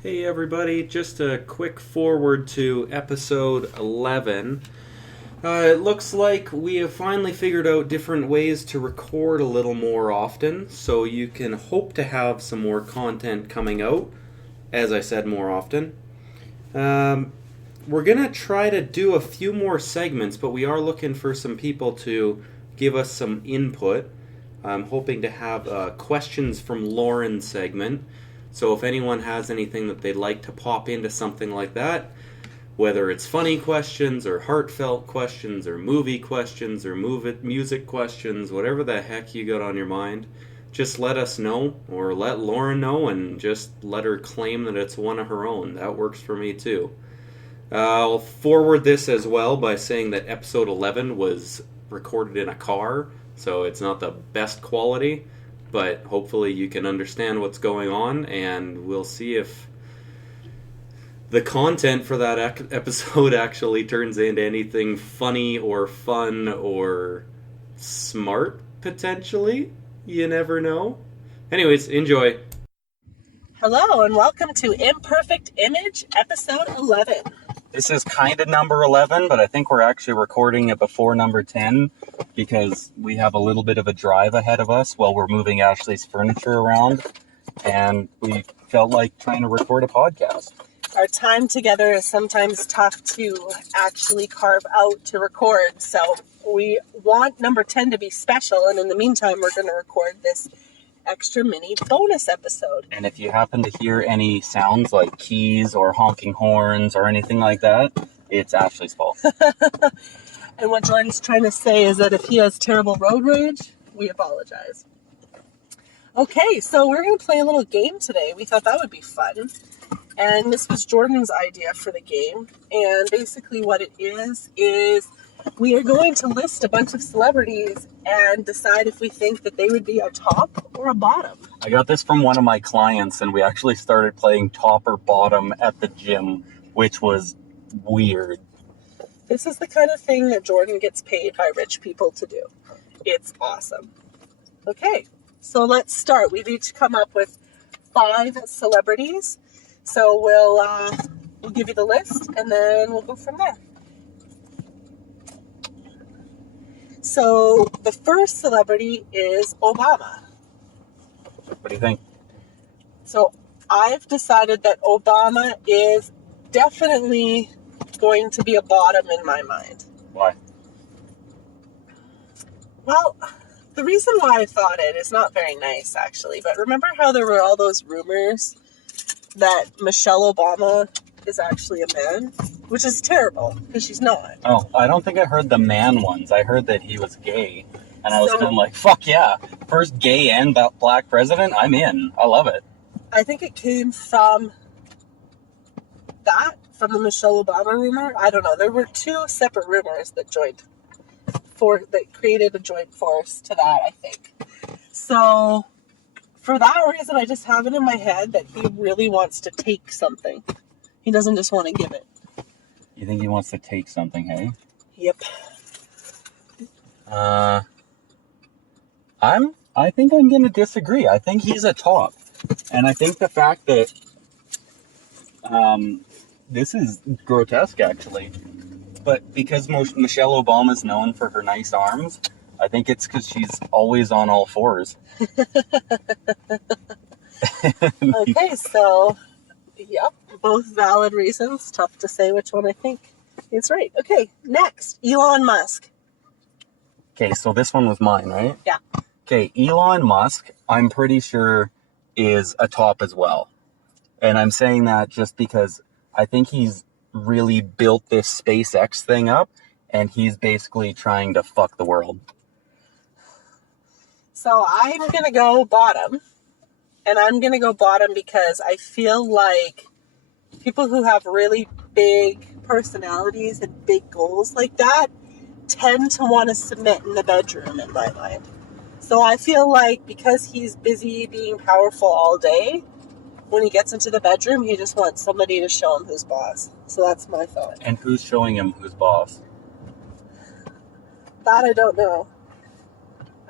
Hey everybody, just a quick forward to episode 11. It looks like we have finally figured out different ways to record a little more often, so you can hope to have some more content coming out, as I said, more often. We're going to try to do a few more segments, but we are looking for some people to give us some input. I'm hoping to have a questions from Lauren segment. So if anyone has anything that they'd like to pop into something like that, whether it's funny questions or heartfelt questions or movie questions or music questions, whatever the heck you got on your mind, just let us know or let Lauren know and just let her claim that it's one of her own. That works for me too. I'll forward this as well by saying that episode 11 was recorded in a car, so it's not the best quality, but hopefully you can understand what's going on, and we'll see if the content for that episode actually turns into anything funny or fun or smart, potentially. You never know. Anyways, enjoy. Hello and welcome to Imperfect Image, episode 11. This is kind of number 11, but I think we're actually recording it before number 10 because we have a little bit of a drive ahead of us while we're moving Ashley's furniture around, and we felt like trying to record a podcast. Our time together is sometimes tough to actually carve out to record, so we want number 10 to be special, and in the meantime, we're going to record this extra mini bonus episode. And if you happen to hear any sounds like keys or honking horns or anything like that, it's Ashley's fault. And what Jordan's trying to say is that if he has terrible road rage, we apologize. Okay, so we're going to play a little game today. We thought that would be fun. And this was Jordan's idea for the game. And basically what it is we are going to list a bunch of celebrities and decide if we think that they would be a top or a bottom. I got this from one of my clients, and we actually started playing top or bottom at the gym, which was weird. This is the kind of thing that Jordan gets paid by rich people to do. It's awesome. Okay, so let's start. We've each come up with 5 celebrities. So we'll give you the list, and then we'll go from there. So the first celebrity is Obama. What do you think? So I've decided that Obama is definitely going to be a bottom in my mind. Why? Well, the reason why I thought it is not very nice, actually. But remember how there were all those rumors that Michelle Obama is actually a man? Which is terrible, because she's not. Oh, I don't think I heard the man ones. I heard that he was gay. And I was kind of like, fuck yeah. First gay and black president? I'm in. I love it. I think it came from from the Michelle Obama rumor. I don't know. There were 2 separate rumors that created a joint force to that, I think. So, for that reason, I just have it in my head that he really wants to take something. He doesn't just want to give it. You think he wants to take something, hey? Yep. I think I'm going to disagree. I think he's a top. And I think the fact that, this is grotesque actually, but because Michelle Obama's known for her nice arms, I think it's because she's always on all fours. Okay, so, yep, both valid reasons. Tough to say which one I think is right. Okay, next, Elon Musk. Okay, so this one was mine, right? Yeah. Okay, Elon Musk, I'm pretty sure, is a top as well. And I'm saying that just because I think he's really built this SpaceX thing up, and he's basically trying to fuck the world. So I'm going to go bottom. And I'm going to go bottom because I feel like people who have really big personalities and big goals like that tend to want to submit in the bedroom, in my mind. So I feel like because he's busy being powerful all day, when he gets into the bedroom, he just wants somebody to show him who's boss. So that's my thought. And who's showing him who's boss? That I don't know.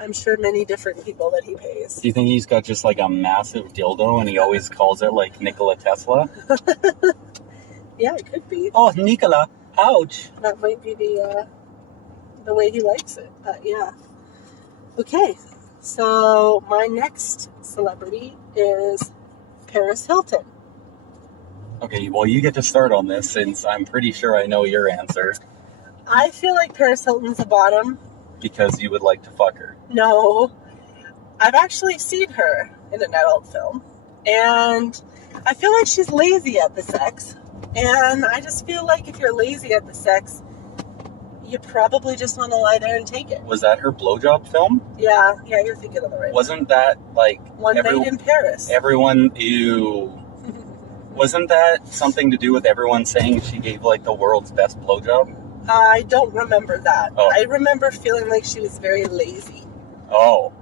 I'm sure many different people that he pays. Do you think he's got just like a massive dildo and he always calls it like Nikola Tesla? Yeah, it could be. Oh, Nikola, ouch. That might be the way he likes it. But yeah. Okay, so my next celebrity is Paris Hilton. Okay, well, you get to start on this since I'm pretty sure I know your answer I feel like Paris Hilton's a bottom. because you would like to fuck her. No, I've actually seen her in an adult film, and I feel like she's lazy at the sex. And I just feel like if you're lazy at the sex, you probably just want to lie there and take it. Was that her blowjob film? Yeah, you're thinking of the right Wasn't that like one. Night in Paris. everyone? Ew. Wasn't that something to do with everyone saying she gave like the world's best blowjob? I don't remember that. Oh. I remember feeling like she was very lazy. Oh,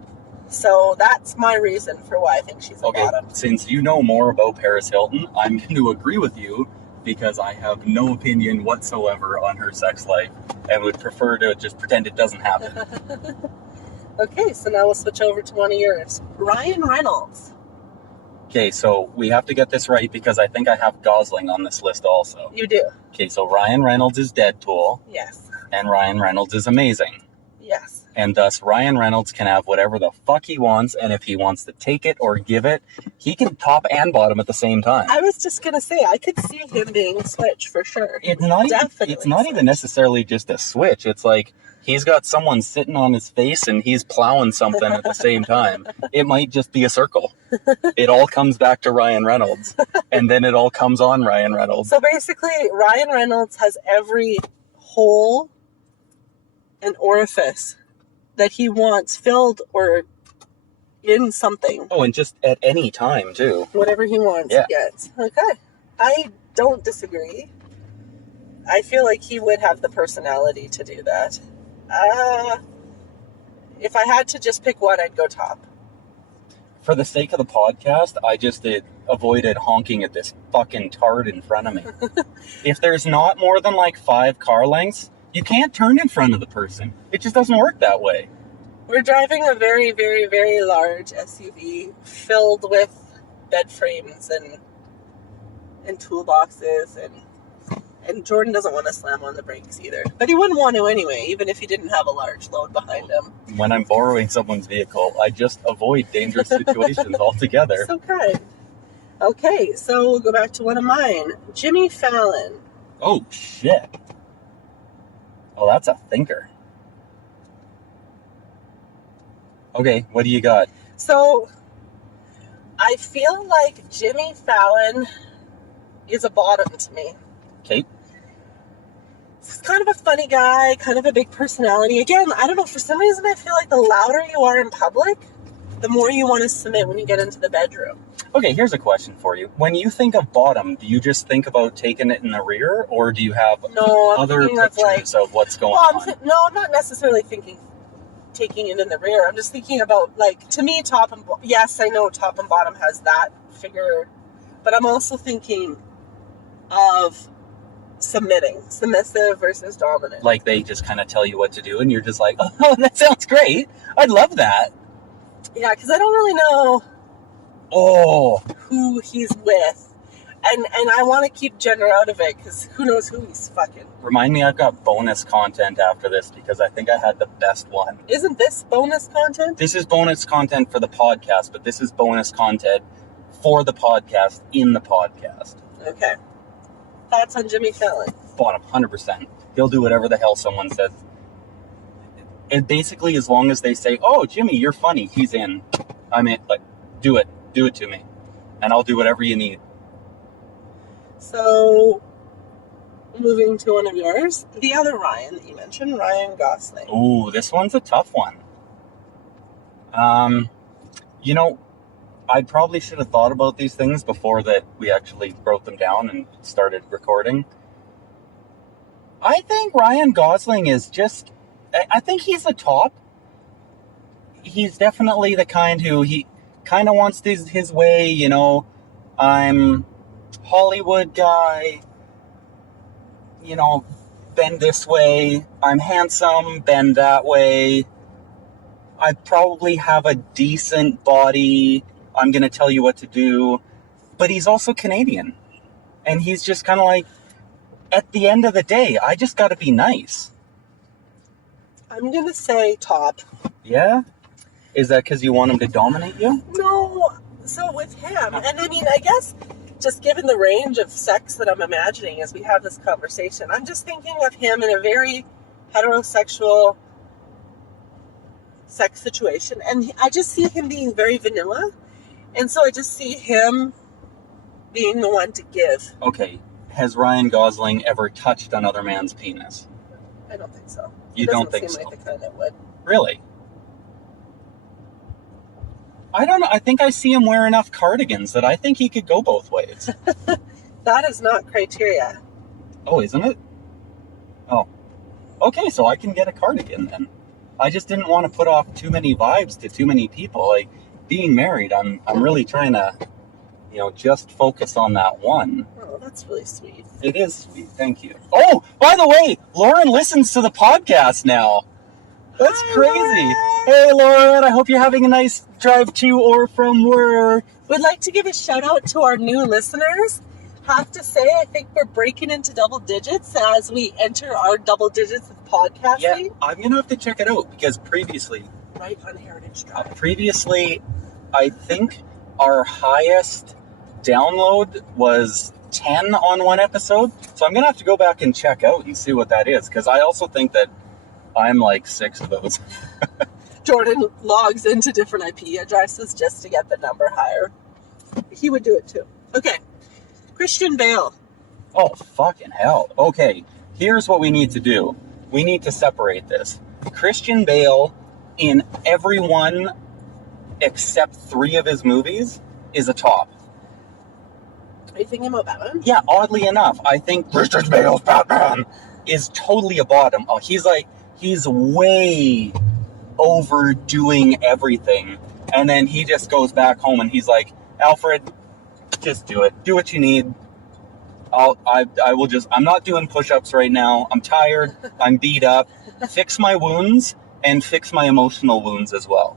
So that's my reason for why I think she's a okay. bottom. Since you know more about Paris Hilton, I'm going to agree with you because I have no opinion whatsoever on her sex life and would prefer to just pretend it doesn't happen. Okay, so now we'll switch over to one of yours. Ryan Reynolds. Okay, so we have to get this right because I think I have Gosling on this list also. You do. Okay, so Ryan Reynolds is Deadpool, Yes. and Ryan Reynolds is amazing. Yes. And thus, Ryan Reynolds can have whatever the fuck he wants, and if he wants to take it or give it, he can top and bottom at the same time. I was just going to say, I could see him being Switch for sure. It's not Definitely even, it's not even switch. necessarily just a switch. It's like he's got someone sitting on his face and he's plowing something at the same time. It might just be a circle. It all comes back to Ryan Reynolds, and then it all comes on Ryan Reynolds. So basically, Ryan Reynolds has every hole and orifice that he wants filled or in something. Oh, and just at any time, too. Whatever he wants, Yeah. he gets. Okay. I don't disagree. I feel like he would have the personality to do that. If I had to just pick one, I'd go top. For the sake of the podcast, I just avoided honking at this fucking tard in front of me. If there's not more than like 5 car lengths, you can't turn in front of the person. It just doesn't work that way. We're driving a very, very, very large SUV filled with bed frames and toolboxes, and Jordan doesn't want to slam on the brakes either. But he wouldn't want to anyway, even if he didn't have a large load behind him. When I'm borrowing someone's vehicle, I just avoid dangerous situations altogether. So kind. Okay, so we'll go back to one of mine. Jimmy Fallon. Oh, shit. Oh, that's a thinker. Okay, what do you got? So, I feel like Jimmy Fallon is a bottom to me. Kate? He's kind of a funny guy, kind of a big personality. Again, I don't know, for some reason I feel like the louder you are in public, the more you want to submit when you get into the bedroom. Okay, here's a question for you. When you think of bottom, do you just think about taking it in the rear, or do you have No, I'm other thinking of pictures of what's going well, on? no, I'm not necessarily thinking taking it in the rear. I'm just thinking about, like, to me, top and yes, I know top and bottom has that figure, but I'm also thinking of submissive versus dominant. Like they just kind of tell you what to do, and you're just like, oh, that sounds great. I'd love that. Yeah, because I don't really know Oh, who he's with, and I want to keep gender out of it because who knows who he's fucking. remind me, I've got bonus content after this because I think I had the best one. Isn't this bonus content? This is bonus content for the podcast, but this is bonus content for the podcast in the podcast. Okay. Thoughts on Jimmy Fallon? Bottom, 100%. He'll do whatever the hell someone says. And basically, as long as they say, oh, Jimmy, you're funny, he's in. I'm in. Like, do it. Do it to me. And I'll do whatever you need. So, moving to one of yours, the other Ryan that you mentioned, Ryan Gosling. Ooh, this one's a tough one. You know, I probably should have thought about these things before that we actually wrote them down and started recording. I think Ryan Gosling is just... I think he's a top. He's definitely the kind who he kind of wants his way, you know. I'm Hollywood guy, you know, bend this way. I'm handsome, bend that way. I probably have a decent body. I'm going to tell you what to do. But he's also Canadian. And he's just kind of like, at the end of the day, I just got to be nice. I'm going to say top. Yeah? Is that because you want him to dominate you? No, so with him, and I mean, I guess just given the range of sex that I'm imagining as we have this conversation, I'm just thinking of him in a very heterosexual sex situation, and I just see him being very vanilla, and so I just see him being the one to give. Okay. Has Ryan Gosling ever touched another man's penis? I don't think so. You don't think so? Doesn't seem like the kind that would. Really? I don't know. I think I see him wear enough cardigans that I think he could go both ways. That is not criteria. Oh, isn't it? Oh. Okay, so I can get a cardigan then. I just didn't want to put off too many vibes to too many people. Like, being married, I'm really trying to, just focus on that one. Oh, that's really sweet. It is sweet. Thank you. Oh, by the way, Lauren listens to the podcast now. That's Hi, crazy. Lauren. Hey, Lauren, I hope you're having a nice drive to or from work. We'd like to give a shout out to our new listeners. Have to say, I think we're breaking into double digits as we enter our double digits of podcasting. Yeah, I'm going to have to check it out because previously, Right on Heritage Drive. I think our highest download was 10 on one episode. So I'm going to have to go back and check out and see what that is because I also think that I'm like 6 of those. Jordan logs into different IP addresses just to get the number higher. He would do it too. Okay. Christian Bale. Oh, fucking hell. Okay, here's what we need to do. We need to separate this. Christian Bale, in every one except 3 of his movies, is a top. Are you thinking about Batman? Yeah, oddly enough, I think Christian Bale's Batman is totally a bottom. Oh, he's way overdoing everything. And then he just goes back home and he's like, Alfred, just do it. Do what you need. I'm not doing push-ups right now. I'm tired. I'm beat up. Fix my wounds and fix my emotional wounds as well.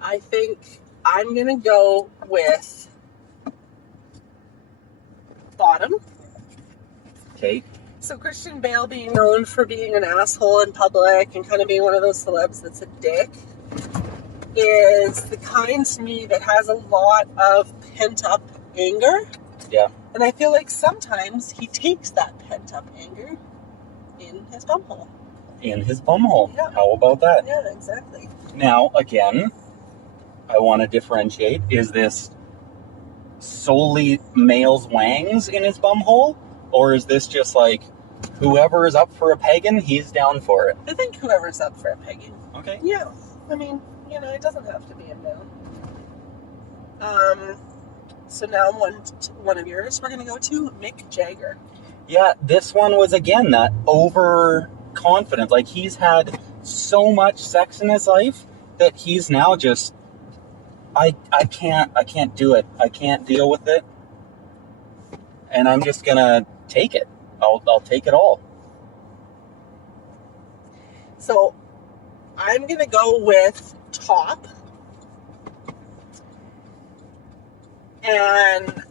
I think I'm going to go with bottom. Okay. So Christian Bale being known for being an asshole in public and kind of being one of those celebs that's a dick is the kind to me that has a lot of pent-up anger. Yeah. And I feel like sometimes he takes that pent-up anger in his bumhole. In his bumhole. Yeah. How about that? Yeah, exactly. Now, again, I want to differentiate. Is this solely male's wangs in his bumhole? Or is this just like, whoever is up for a pegging, he's down for it? I think whoever's up for a pegging. Okay. Yeah. I mean, it doesn't have to be a no. So now one of yours we're going to go to Mick Jagger. Yeah, this one was, again, that overconfident. Like, he's had so much sex in his life that he's now just, I can't do it. I can't deal with it. And I'm just going to take it. I'll take it all. So I'm going to go with top. And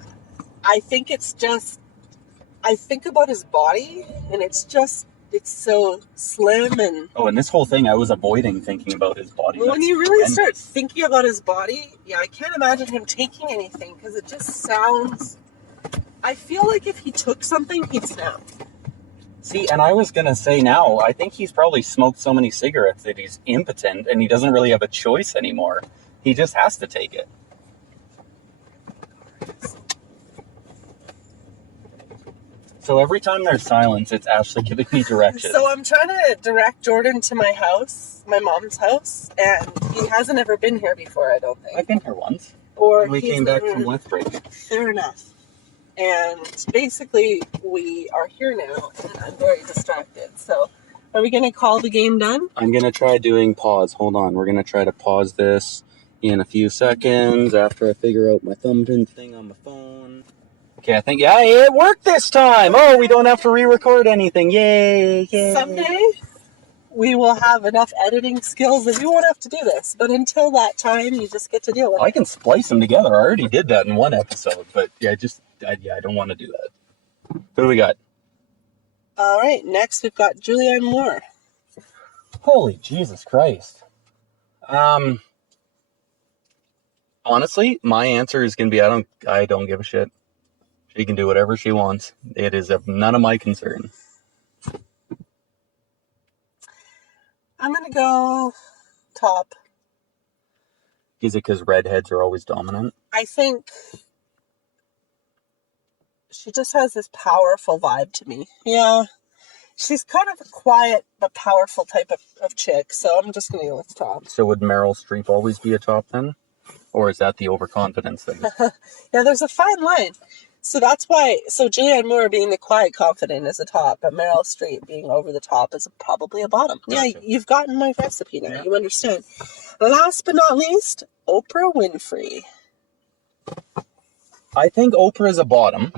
I think it's just, I think about his body and it's so slim and... Oh, and this whole thing, I was avoiding thinking about his body. When That's you really horrendous. start thinking about his body, yeah, I can't imagine him taking anything because it just sounds... I feel like if he took something, he'd snap. See, and I was going to say now, I think he's probably smoked so many cigarettes that he's impotent and he doesn't really have a choice anymore. He just has to take it. So every time there's silence, it's Ashley giving me directions. So I'm trying to direct Jordan to my house, my mom's house, and he hasn't ever been here before, I don't think. I've been here once. Or When we he's came back never- from Lethbridge. Fair enough. And basically, we are here now, and I'm very distracted. So, are we going to call the game done? I'm going to try doing pause. Hold on. We're going to try to pause this in a few seconds after I figure out my thumbprint thing on my phone. Okay, I think, yeah, it worked this time. Oh, we don't have to re-record anything. Yay, yay. Someday, we will have enough editing skills that you won't have to do this. But until that time, you just get to deal with I it. can splice them together. I already did that in one episode, but yeah, I don't want to do that. Who do we got? All right, next we've got Julianne Moore. Holy Jesus Christ. Honestly, my answer is going to be I don't give a shit. She can do whatever she wants. It is of none of my concern. I'm going to go top. Is it because redheads are always dominant? I think she just has this powerful vibe to me. Yeah. She's kind of a quiet but powerful type of chick, so I'm just going to go with top. So would Meryl Streep always be a top then? Or is that the overconfidence thing? Yeah, there's a fine line. So that's why, Julianne Moore being the quiet confident is a top, but Meryl Streep being over the top is probably a bottom. Gotcha. Yeah, you've gotten my recipe now. Yeah. You understand. Last but not least, Oprah Winfrey. I think Oprah is a bottom.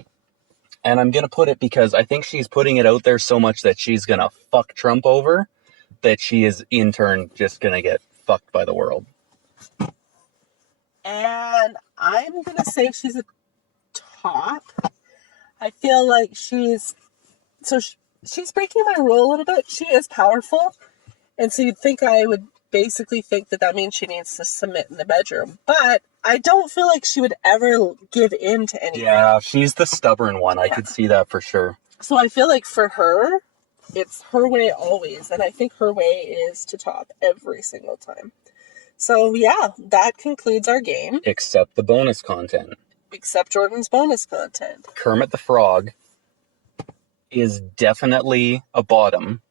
And I'm going to put it because I think she's putting it out there so much that she's going to fuck Trump over, that she is in turn just going to get fucked by the world. And I'm going to say she's a top. I feel like she's breaking my rule a little bit. She is powerful. And so you'd think I would basically think that means she needs to submit in the bedroom. But I don't feel like she would ever give in to anything. Yeah, she's the stubborn one. I could see that for sure. So I feel like for her, it's her way always. And I think her way is to top every single time. So yeah, that concludes our game. Except the bonus content. Except Jordan's bonus content. Kermit the Frog is definitely a bottom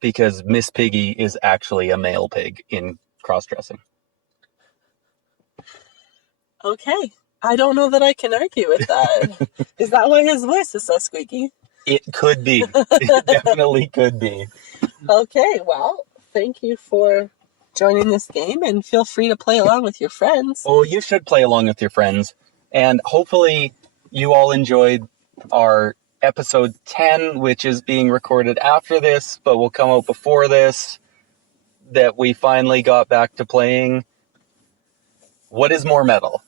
because Miss Piggy is actually a male pig in cross-dressing. Okay. I don't know that I can argue with that. Is that why his voice is so squeaky? It could be. It definitely could be. Okay, well, thank you for joining this game, and feel free to play along with your friends. Oh, you should play along with your friends. And hopefully you all enjoyed our episode 10, which is being recorded after this, but will come out before this, that we finally got back to playing What is More Metal?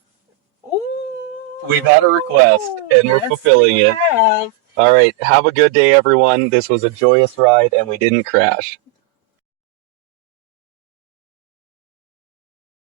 Ooh, We've had a request, and we're fulfilling it. Have. All right, have a good day, everyone. This was a joyous ride, and we didn't crash.